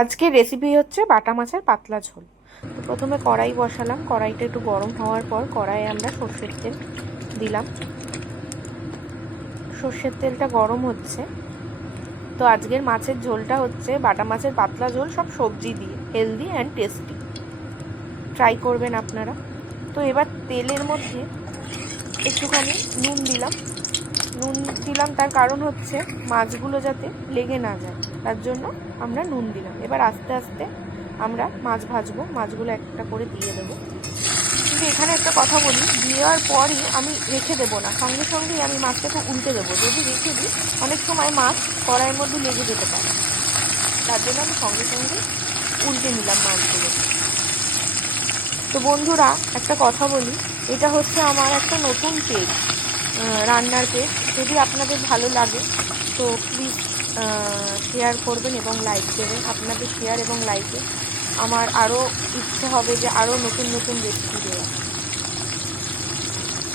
আজকের রেসিপি হচ্ছে বাটা মাছের পাতলা ঝোল। তো প্রথমে কড়াই বসালাম, কড়াইটা একটু গরম হওয়ার পর কড়াইয়ে আমরা সর্ষের তেল দিলাম। সর্ষের তেলটা গরম হচ্ছে। তো আজকের মাছের ঝোলটা হচ্ছে বাটা মাছের পাতলা ঝোল, সব সবজি দিয়ে, হেলদি অ্যান্ড টেস্টি। ট্রাই করবেন আপনারা। তো এবার তেলের মধ্যে একটুখানি নুন দিলাম তার কারণ হচ্ছে মাছগুলো যাতে লেগে না যায়, তার জন্য আমরা নুন দিলাম। এবার আস্তে আস্তে আমরা মাছ ভাজবো, মাছগুলো একটা করে দিয়ে দেবো। কিন্তু এখানে একটা কথা বলি, দেওয়ার পরই আমি রেখে দেবো না, সঙ্গে সঙ্গেই আমি মাছটাকে উল্টে দেবো। যদি রেখে দিই অনেক সময় মাছ কড়াইয়ের মধ্যে লেগে যেতে পারে, তার জন্য আমি সঙ্গে সঙ্গে উল্টে নিলাম মাছগুলো। তো বন্ধুরা, একটা কথা বলি, এটা হচ্ছে আমার একটা নতুন পেজ, রান্নার পেজ। যদি আপনাদের ভালো লাগে তো প্লিজ শেয়ার করবেন এবং লাইক দেবেন। আপনাদের শেয়ার এবং লাইকে আমার আরও ইচ্ছে হবে যে আরও নতুন নতুন রেসিপি দেওয়া।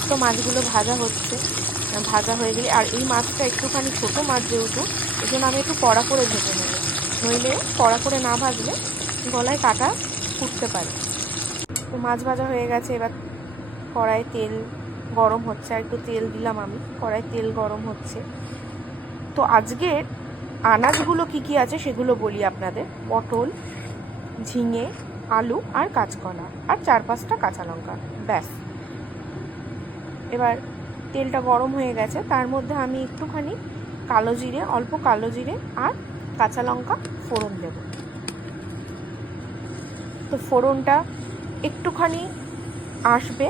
তো মাছগুলো ভাজা হচ্ছে, ভাজা হয়ে গেলে, আর এই মাছটা একটুখানি ছোটো মাছ যেহেতু, এই জন্য আমি একটু কড়া করে ভেজে নেব, নইলে কড়া করে না ভাজলে গলায় কাটা ফুটতে পারে। তো মাছ ভাজা হয়ে গেছে, এবার কড়াই তেল গরম হচ্ছে, আর একটু তেল দিলাম আমি, কড়াই তেল গরম হচ্ছে। তো আজকের আনাজগুলো কি কি আছে সেগুলো বলি আপনাদের। পটল, ঝিঙে, আলু আর কাঁচকলা, আর 4-5টা কাঁচা লঙ্কা, ব্যাস। এবার তেলটা গরম হয়ে গেছে, তার মধ্যে আমি একটুখানি কালো জিরে, অল্প কালো জিরে আর কাঁচা লঙ্কা ফোড়ন দেব। তো ফোড়নটা একটুখানি আসবে,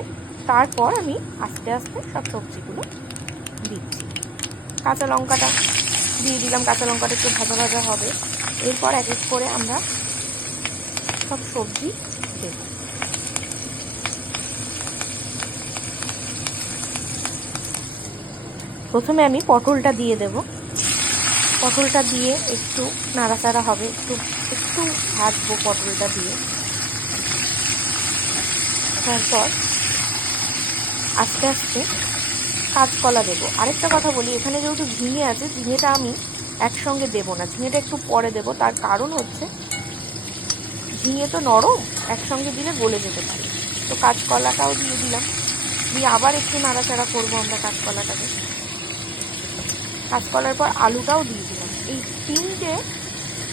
তারপর আমি আস্তে আস্তে সব সবজিগুলো দিচ্ছি। কাঁচা লঙ্কাটা দিয়ে দিলাম, কাঁচা লঙ্কাটা একটু ভাজা ভাজা হবে। এরপর এক এক করে আমরা সব সবজি দেব। প্রথমে আমি পটলটা দিয়ে দেব। পটলটা দিয়ে একটু নাড়াচাড়া হবে, একটু একটু ভাজবো পটলটা দিয়ে। তারপর আস্তে আস্তে কাঁচকলা দেবো। আরেকটা কথা বলি, এখানে যেহেতু ঝিঙে আছে, ঝিঙেটা আমি একসঙ্গে দেবো না, ঝিঙেটা একটু পরে দেবো। তার কারণ হচ্ছে ঝিঙে তো নরম, একসঙ্গে দিলে গলে যেতে পারে। তো কাঁচকলাটাও দিয়ে দিলাম, দিয়ে আবার একটু নাড়াচাড়া করবো আমরা কাঁচকলাটাকে। কাঁচকলার পর আলুটাও দিয়ে দিলাম। এই 3টে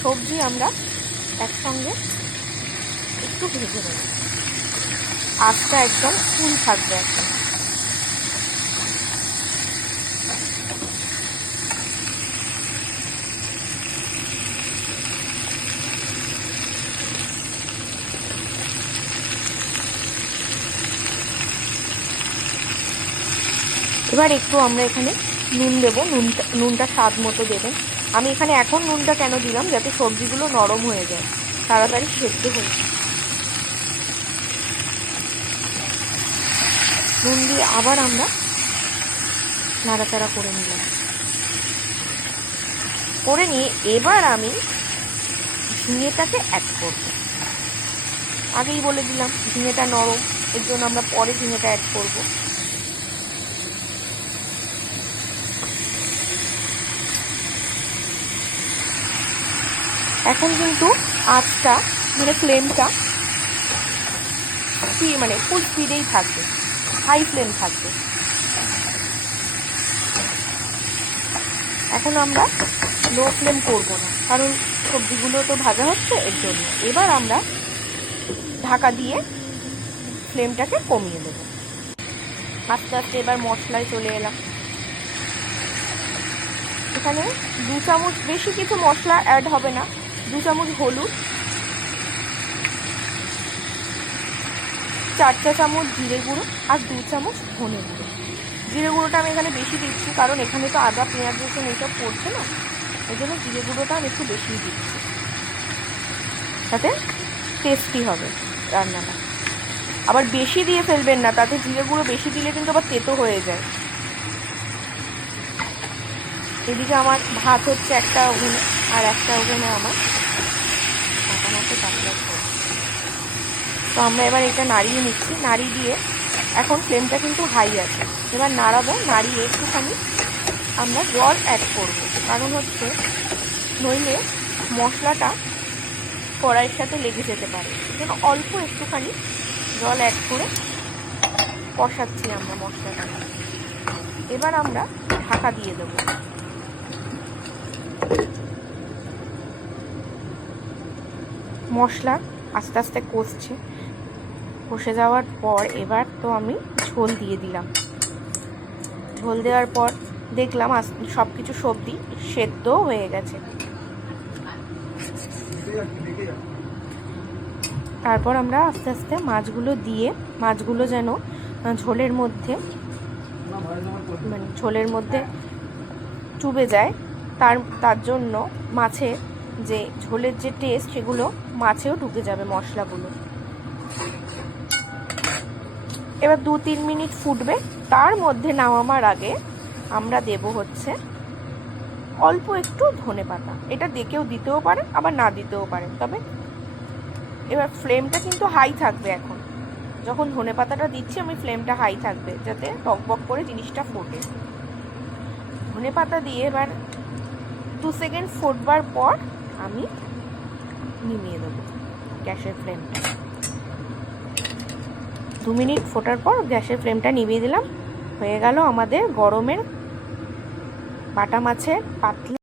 সবজি আমরা একসঙ্গে একটু ভেজে নেব। আঁচটা একদম ফুল থাকবে একদম। এবার একটু আমরা এখানে নুন দেবো, নুনটা স্বাদ মতো দেবেন। আমি এখানে এখন নুনটা কেন দিলাম, যাতে সবজিগুলো নরম হয়ে যায়, তাড়াতাড়ি সেদ্ধ হয়ে যায়। নুন দিয়ে আবার আমরা নাড়াচাড়া করে নিলাম। করে নিয়ে এবার আমি ঝিঙেটাকে অ্যাড করব। আগেই বলে দিলাম ঝিঙেটা নরম, এর জন্য আমরা পরে ঝিঙেটা অ্যাড করব। এখন কিন্তু আঁচটা মানে ফ্লেমটা মানে ফুল স্পিডেই থাকবে, হাই ফ্লেম থাকবে। এখন আমরা লো ফ্লেম করব না, কারণ সবজিগুলো তো ভাজা হচ্ছে, এর জন্য। এবার আমরা ঢাকা দিয়ে ফ্লেমটাকে কমিয়ে দেবো। আস্তে আস্তে এবার মশলায় চলে এলাম। এখানে 2 চামচ, বেশি কিছু মশলা অ্যাড হবে না। 2 চামচ হলুদ, 4 চা চামচ জিরে গুঁড়ো আর 2 চামচ ধনে গুঁড়ো। জিরে গুঁড়োটা আমি এখানে বেশি দিচ্ছি, কারণ এখানে তো আদা, পেঁয়াজ, রসুন এইসব পড়ছে না, এই জন্য জিরে গুঁড়োটা আমি একটু বেশিই দিচ্ছি, তাতে টেস্টি হবে রান্নাটা। আবার বেশি দিয়ে ফেলবেন না, তাতে জিরে গুঁড়ো বেশি দিলে কিন্তু আবার তেতো হয়ে যায়। এদিকে আমার ভাত হচ্ছে একটা ওভেনে, আর একটা ওভেনে আমার কাঁচা মাছের পাতলা ঝোল। তো আমরা এবার এটা নাড়িয়ে নিচ্ছি, নাড়িয়ে দিয়ে এখন ফ্লেমটা কিন্তু হাই আছে। এবার নাড়াবো, নাড়িয়ে একটুখানি আমরা জল অ্যাড করব, কারণ হচ্ছে নইলে মশলাটা কড়াইয়ের সাথে লেগে যেতে পারে, জন্য অল্প একটুখানি জল অ্যাড করে কষাচ্ছি আমরা মশলাটা। এবার আমরা ঢাকা দিয়ে দেবো। মশলা আস্তে আস্তে কষে যাওয়ার পর এবার তো আমি ঝোল দিয়ে দিলাম। ঝোল দেওয়ার পর দেখলাম সব কিছু সবজি সেদ্ধ হয়ে গেছে। তারপর আমরা আস্তে আস্তে মাছগুলো দিয়ে, মাছগুলো যেন ঝোলের মধ্যে চুবে যায়, তার জন্য মাছের যে ঝোলের যে টেস্ট সেগুলো মাছেও ঢুকে যাবে মশলাগুলো। এবার 2-3 মিনিট ফুটবে। তার মধ্যে নামাবার আগে আমরা দেব হচ্ছে অল্প একটু ধনেপাতা। এটা দেখেও দিতেও পারে, আবার না দিতেও পারে, তবে এবার ফ্লেমটা কিন্তু হাই থাকবে। এখন যখন ধনেপাতাটা দিচ্ছি আমি ফ্লেমটা হাই থাকবে, যাতে টকবক করে জিনিসটা ফোটে। ধনেপাতা দিয়ে এবার 2 সেকেন্ড ফুটবার পর আমি নিভিয়ে দেবো গ্যাসের ফ্লেমটা। 2 মিনিট ফোটার পর গ্যাসের ফ্লেমটা নিভিয়ে দিলাম। হয়ে গেল আমাদের গরমের বাটা মাছের পাতলা